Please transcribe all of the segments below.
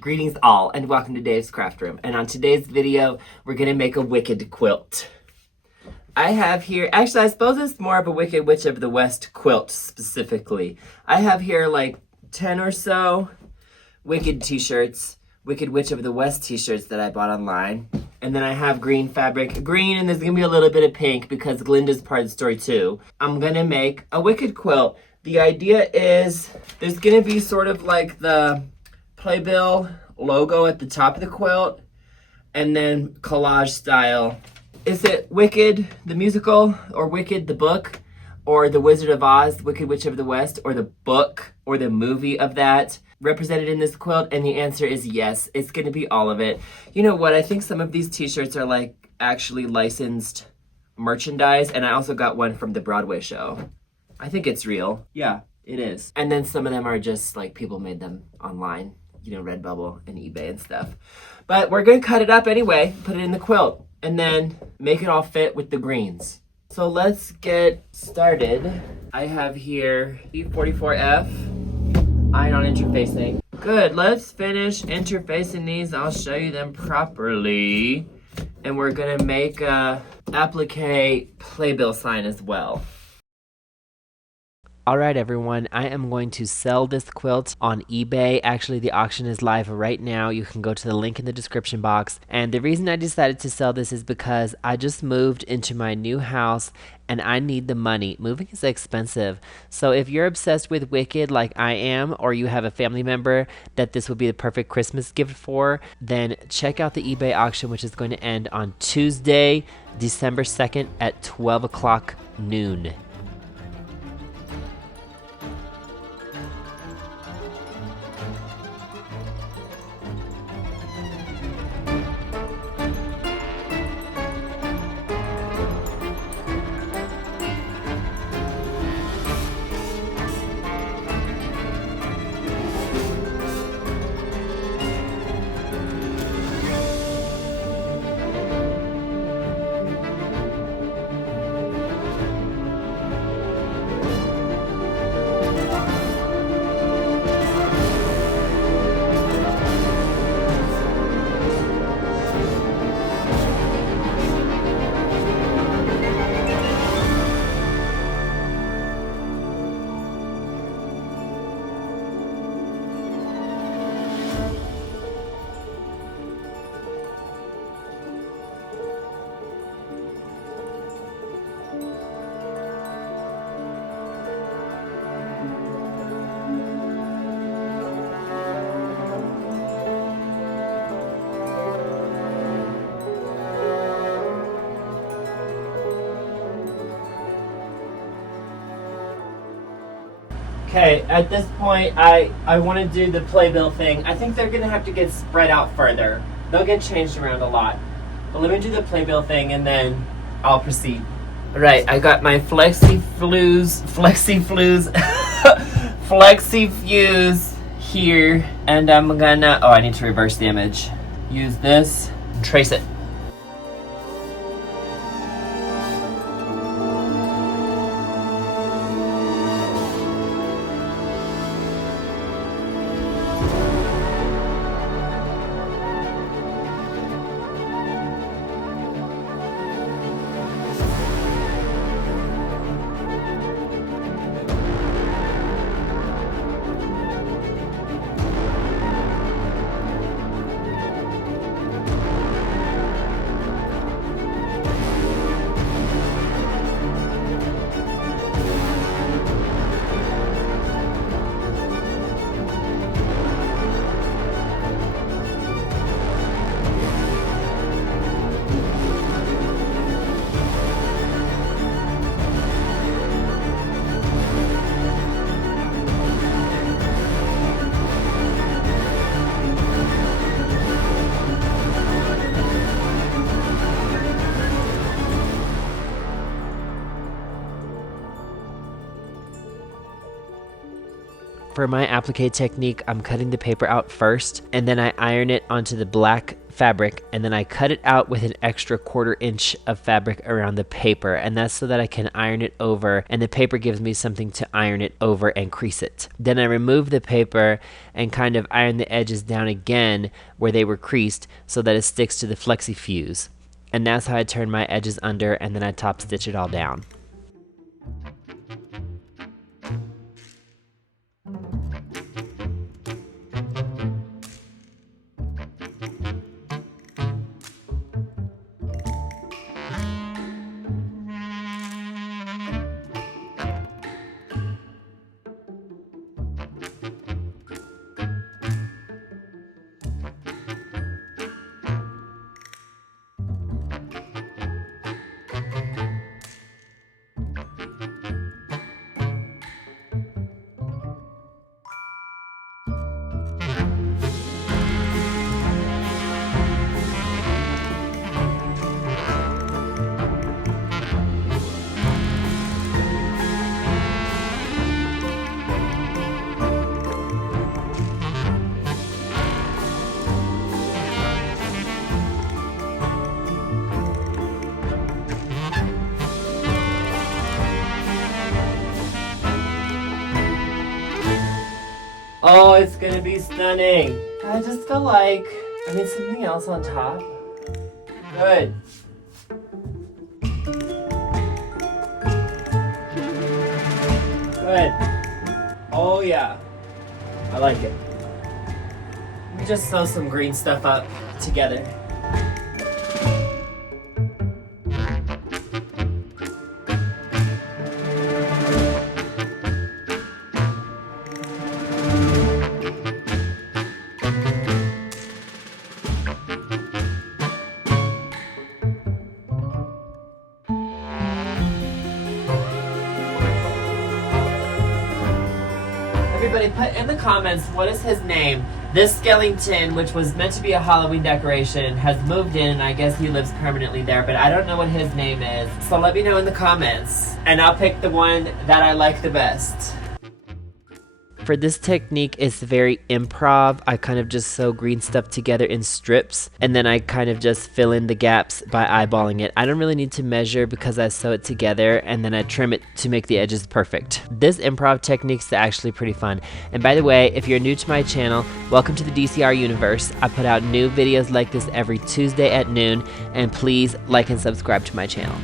Greetings all, and welcome to Dave's Craft Room. And on today's video, we're gonna make a wicked quilt. I have here, actually I suppose it's more of a Wicked Witch of the West quilt specifically. I have here like 10 or so Wicked t-shirts, Wicked Witch of the West t-shirts that I bought online. And then I have green fabric, green, and there's gonna be a little bit of pink because Glinda's part of the story too. I'm gonna make a wicked quilt. The idea is there's gonna be sort of like the Playbill logo at the top of the quilt, and then collage style. Is it Wicked the musical, or Wicked the book, or The Wizard of Oz, Wicked Witch of the West, or the book, or the movie of that represented in this quilt? And the answer is yes, it's gonna be all of it. You know what, I think some of these t-shirts are like actually licensed merchandise, and I also got one from the Broadway show. I think it's real. Yeah, it is. And then some of them are just like people made them online, you know, Redbubble and eBay and stuff. But we're gonna cut it up anyway, put it in the quilt, and then make it all fit with the greens. So let's get started. I have here E44F, iron on interfacing. Good, let's finish interfacing these. I'll show you them properly. And we're gonna make a Appliqué Playbill sign as well. Alright everyone, I am going to sell this quilt on eBay. Actually, the auction is live right now. You can go to the link in the description box. And the reason I decided to sell this is because I just moved into my new house and I need the money. Moving is expensive. So if you're obsessed with Wicked like I am, or you have a family member that this would be the perfect Christmas gift for, then check out the eBay auction, which is going to end on Tuesday, December 2nd at 12 o'clock noon. Okay, at this point, I want to do the Playbill thing. I think they're going to have to get spread out further. They'll get changed around a lot. But let me do the Playbill thing and then I'll proceed. Alright, I got my Flexi Fuse here. And I'm gonna, I need to reverse the image. Use this and trace it. For my applique technique, I'm cutting the paper out first, and then I iron it onto the black fabric, and then I cut it out with an extra 1/4 inch of fabric around the paper, and that's so that I can iron it over, and the paper gives me something to iron it over and crease it. Then I remove the paper and kind of iron the edges down again where they were creased so that it sticks to the flexi fuse. And that's how I turn my edges under, and then I top stitch it all down. Oh, it's gonna be stunning. I just feel like I need something else on top. Good. Good. Oh yeah. I like it. Let me just sew some green stuff up together. Everybody put in the comments, what is his name? This skeleton, which was meant to be a Halloween decoration, has moved in and I guess he lives permanently there, but I don't know what his name is. So let me know in the comments and I'll pick the one that I like the best. For this technique, it's very improv. I kind of just sew green stuff together in strips, and then I kind of just fill in the gaps by eyeballing it. I don't really need to measure because I sew it together, and then I trim it to make the edges perfect. This improv technique is actually pretty fun. And by the way, if you're new to my channel, welcome to the DCR universe. I put out new videos like this every Tuesday at noon, and please like and subscribe to my channel.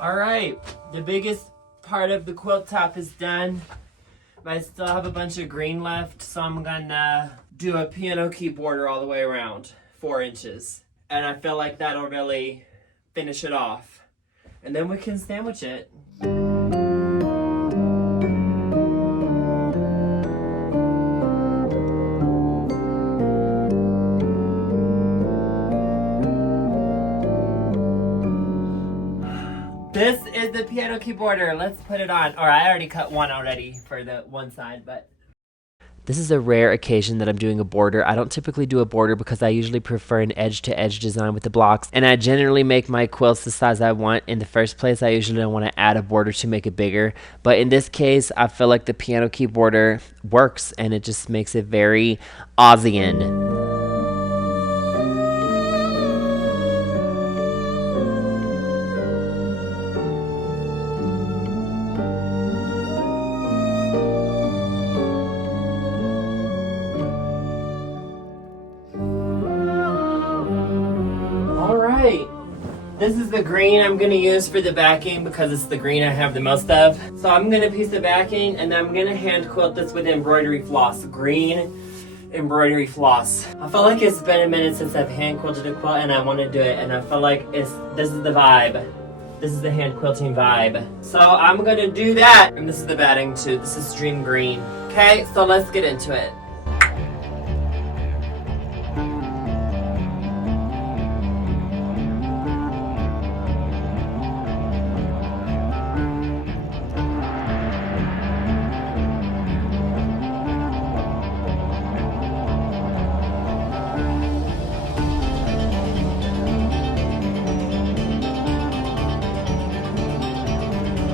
All right, the biggest part of the quilt top is done. But I still have a bunch of green left, so I'm gonna do a piano key border all the way around, 4 inches. And I feel like that'll really finish it off. And then we can sandwich it. This is the piano key border. Let's put it on. Or I already cut one already for the one side, but This is a rare occasion that I'm doing a border. I don't typically do a border because I usually prefer an edge-to-edge design with the blocks, and I generally make my quilts the size I want in the first place. I usually don't want to add a border to make it bigger, but in this case I feel like the piano key border works and it just makes it very Aussian. this is the green I'm gonna use for the backing because it's the green I have the most of. So I'm gonna piece the backing and then I'm gonna hand quilt this with embroidery floss, green embroidery floss. I feel like it's been a minute since I've hand quilted a quilt and I want to do it, and I feel like this is the vibe. This is the hand quilting vibe. So I'm gonna do that, and this is the batting too. This is Dream Green. Okay, so let's get into it.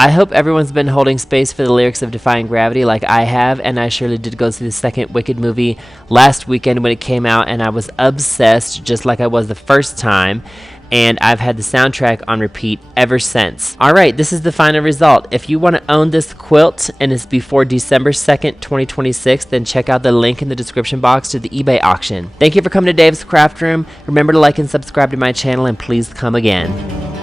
I hope everyone's been holding space for the lyrics of Defying Gravity like I have, and I surely did go see the second Wicked movie last weekend when it came out, and I was obsessed just like I was the first time, and I've had the soundtrack on repeat ever since. Alright, this is the final result. If you want to own this quilt and it's before December 2nd, 2026, then check out the link in the description box to the eBay auction. Thank you for coming to Dave's Craft Room. Remember to like and subscribe to my channel, and please come again.